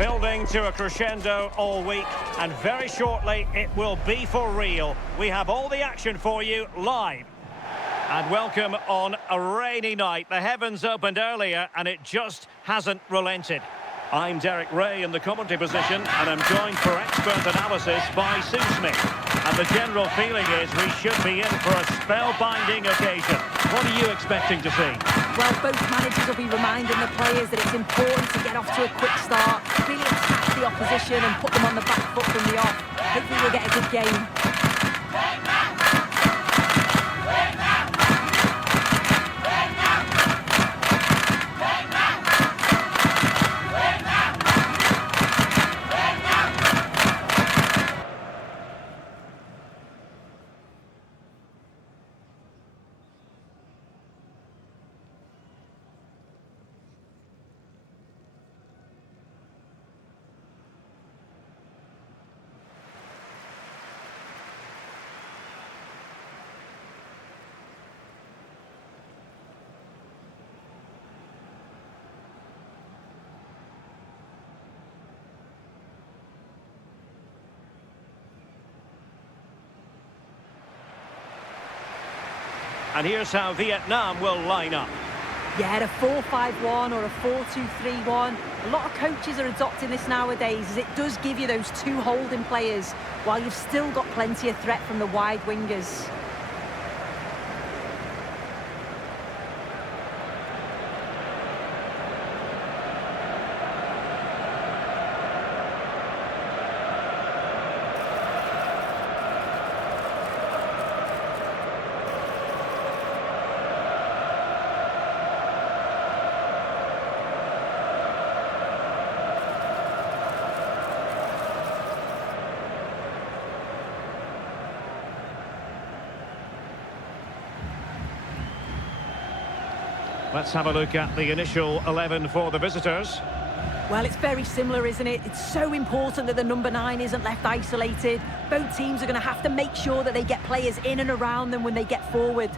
Building to a crescendo all week, and very shortly it will be for real. We have all the action for you live. And welcome on a rainy night. The heavens opened earlier and it just hasn't relented. I'm Derek Ray in the commentary position, and I'm joined for expert analysis by Sue Smith. And the general feeling is we should be in for a spellbinding occasion. What are you expecting to see? Well, both managers will be reminding the players that it's important to get off to a quick start, really attack the opposition and put them on the back foot from the off. Hopefully we'll get a good game. And here's how Vietnam will line up. Yeah, a 4-5-1 or a 4-2-3-1. A lot of coaches are adopting this nowadays, as it does give you those two holding players, while you've still got plenty of threat from the wide wingers. Let's have a look at the initial 11 for the visitors. Well, it's very similar, isn't it? It's so important that the number 9 isn't left isolated. Both teams are going to have to make sure that they get players in and around them when they get forward.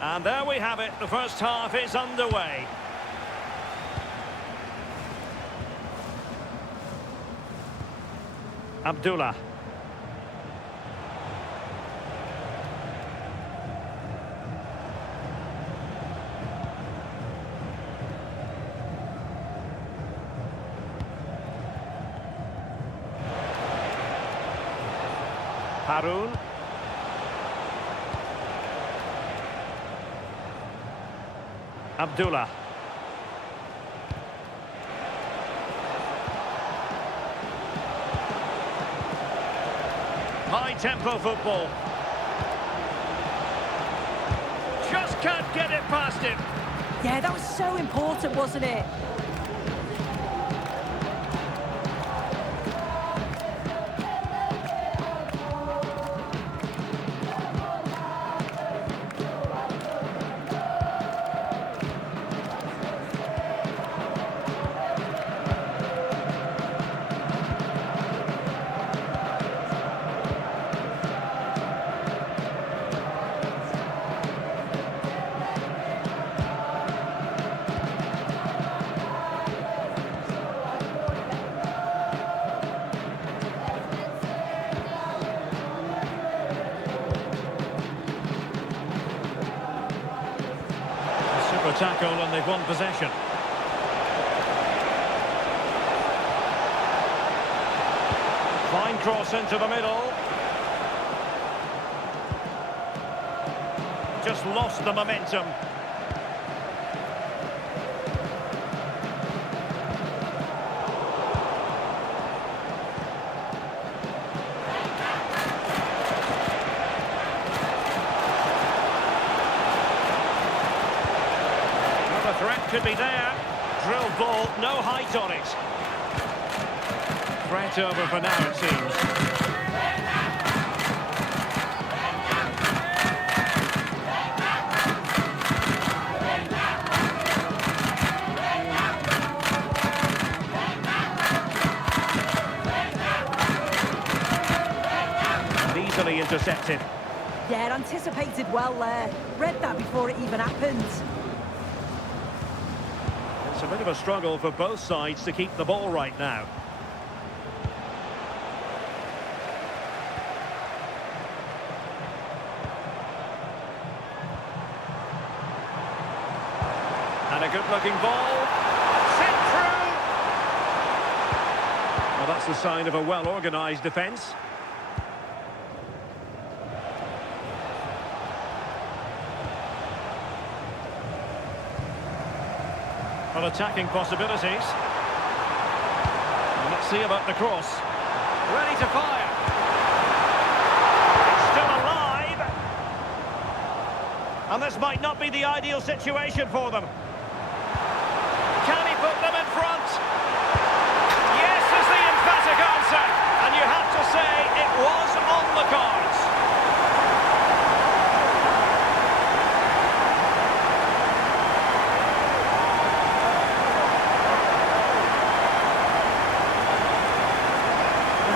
And there we have it, the first half is underway. Abdullah. Harun. Abdullah. High-tempo football. Just can't get it past him. Yeah, that was so important, wasn't it? Tackle and they've won possession. Fine cross into the middle. Just lost the momentum. Threat could be there. Drill ball, no height on it. Threat over for now, it seems. easily intercepted. Yeah, anticipated well there. Read that before it even happened. It's a bit of a struggle for both sides to keep the ball right now. And a good-looking ball. Sent through! Well, that's the sign of a well-organised defence. Well, attacking possibilities. Well, let's see about the cross. Ready to fire. It's still alive. And this might not be the ideal situation for them. Can he put them in front? Yes is the emphatic answer. And you have to say it was on the cards.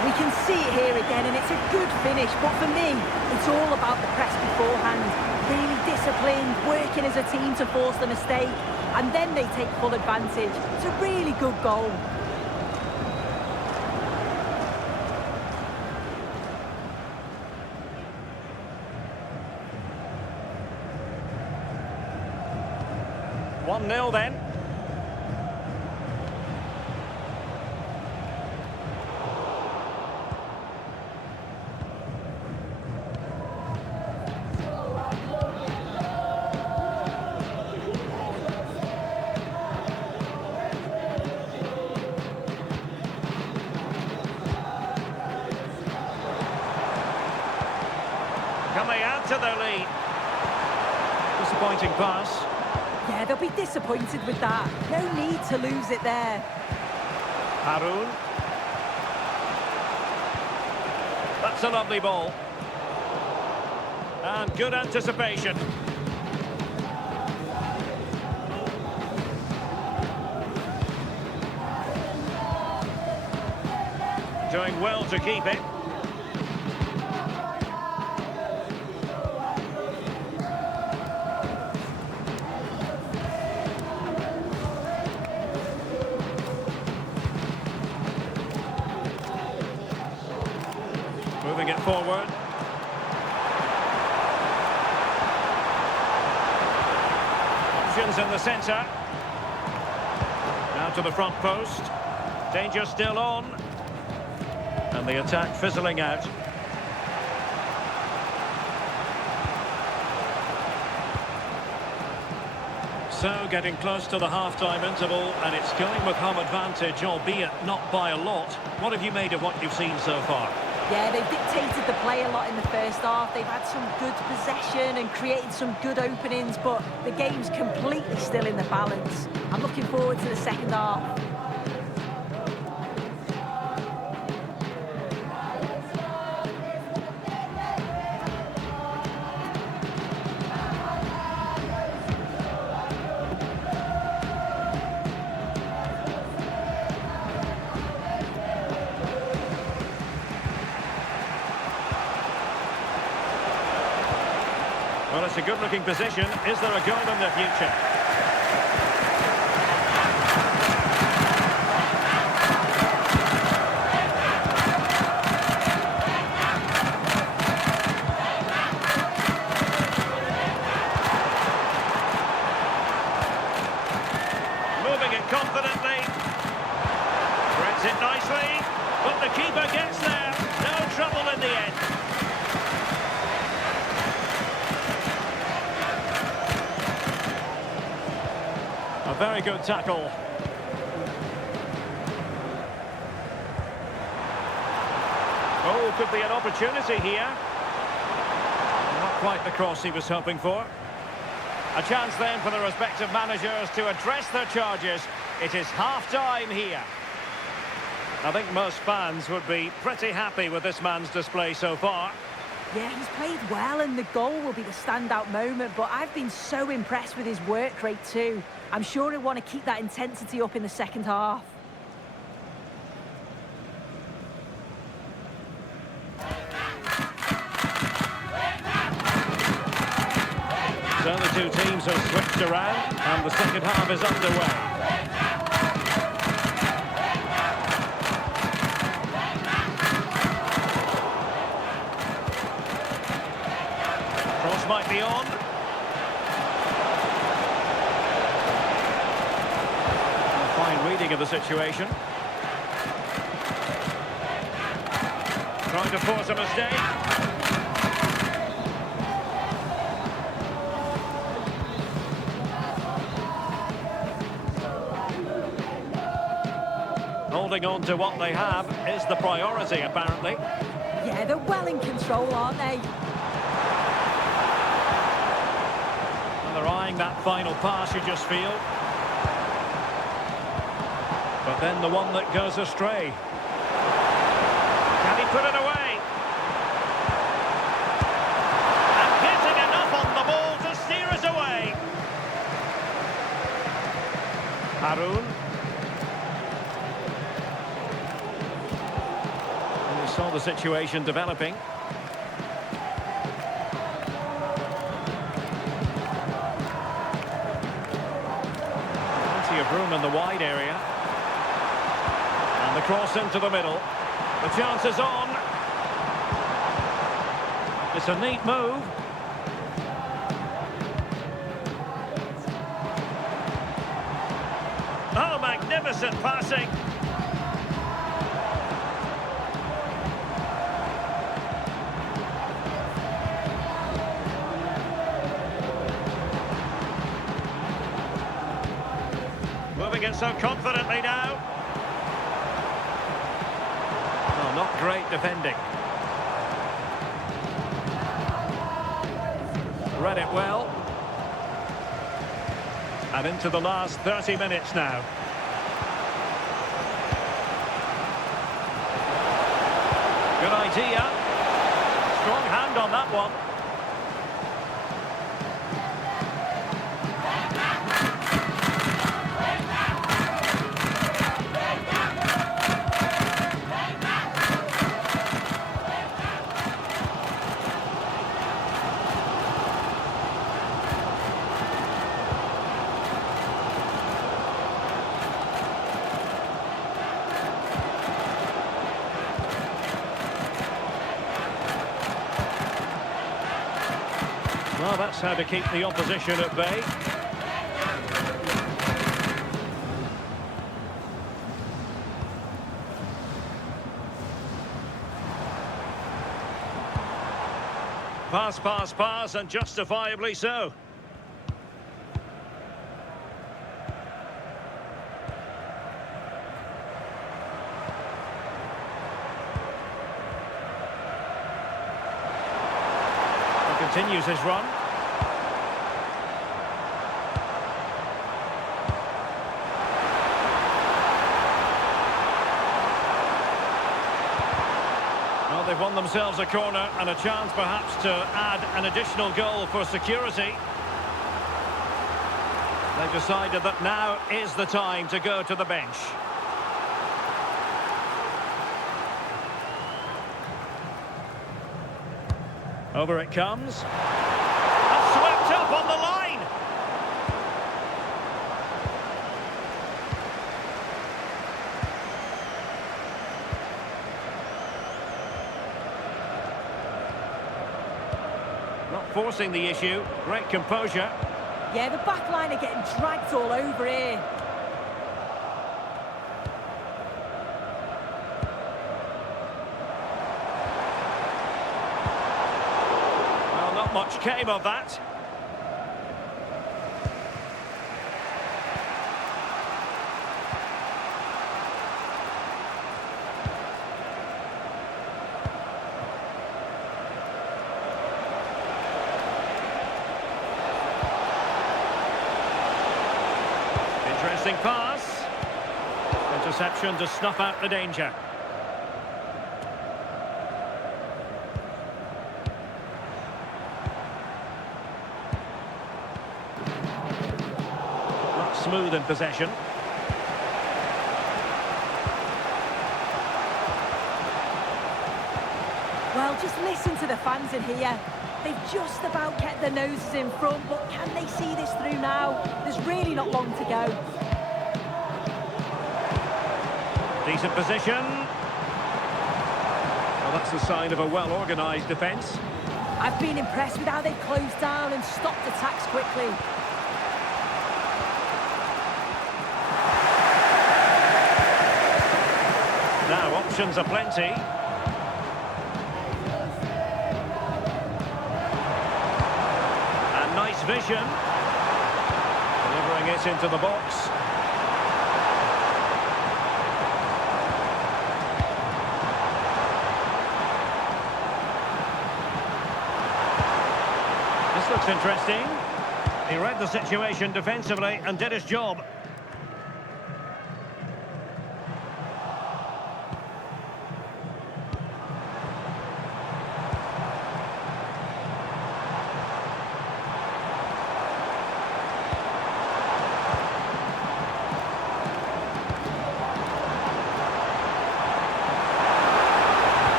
We can see it here again, and it's a good finish, but for me, it's all about the press beforehand. Really disciplined, working as a team to force the mistake, and then they take full advantage. It's a really good goal. One 0 then. Can they add to their lead? Disappointing pass. Yeah, they'll be disappointed with that. No need to lose it there. Haroun. That's a lovely ball. And good anticipation. Doing well to keep it. Moving it forward. Options in the centre. Now to the front post. Danger still on. And the attack fizzling out. So getting close to the half-time interval, and it's going with home advantage, albeit not by a lot. What have you made of what you've seen so far? Yeah, they've dictated the play a lot in the first half. They've had some good possession and created some good openings, but the game's completely still in the balance. I'm looking forward to the second half. Well, it's a good-looking position. Is there a goal in the future? Moving it confidently. Threads it nicely. But the keeper gets there. No trouble in the end. A very good tackle. Oh, could be an opportunity here. Not quite the cross he was hoping for. A chance then for the respective managers to address their charges. It is half-time here. I think most fans would be pretty happy with this man's display so far. Yeah, he's played well, and the goal will be the standout moment, but I've been so impressed with his work rate too. I'm sure he'll want to keep that intensity up in the second half. So the two teams have switched around and the second half is underway. Cross might be on. A fine reading of the situation. Trying to force a mistake. Holding on to what they have is the priority, apparently. Yeah, they're well in control, aren't they? And they're eyeing that final pass, you just feel. But then the one that goes astray. Can he put it away? And getting enough on the ball to steer us away. Harun. And we saw the situation developing. Plenty of room in the wide area. And the cross into the middle. The chance is on. It's a neat move. Oh, magnificent passing. Moving it so confidently now. Oh, not great defending. Read it well. And into the last 30 minutes now. Good idea. Strong hand on that one. Well, that's how to keep the opposition at bay. Pass, pass, pass, and justifiably so. Continues his run. Well, they've won themselves a corner and a chance perhaps to add an additional goal for security. They've decided that now is the time to go to the bench. Over it comes. And swept up on the line. Not forcing the issue. Great composure. Yeah, the back line are getting dragged all over here. Not much came of that. Interesting pass. Interception to snuff out the danger. Smooth in possession. Well, just listen to the fans in here. They've just about kept their noses in front, but can they see this through now? There's really not long to go. Decent position. Well, that's the sign of a well-organised defence. I've been impressed with how they've closed down and stopped attacks quickly. Now, options are plenty. And nice vision. Delivering it into the box. This looks interesting. He read the situation defensively and did his job.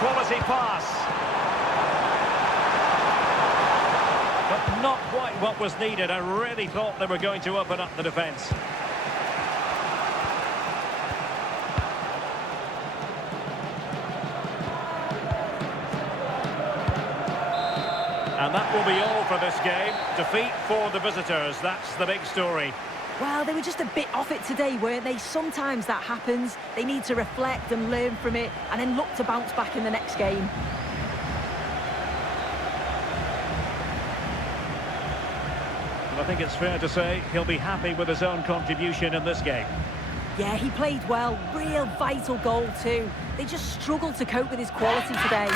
Quality pass. But not quite what was needed. I really thought they were going to open up the defence. And that will be all for this game. Defeat for the visitors. That's the big story. Well, they were just a bit off it today, weren't they? Sometimes that happens. They need to reflect and learn from it and then look to bounce back in the next game. Well, I think it's fair to say he'll be happy with his own contribution in this game. Yeah, he played well. Real vital goal too. They just struggled to cope with his quality today.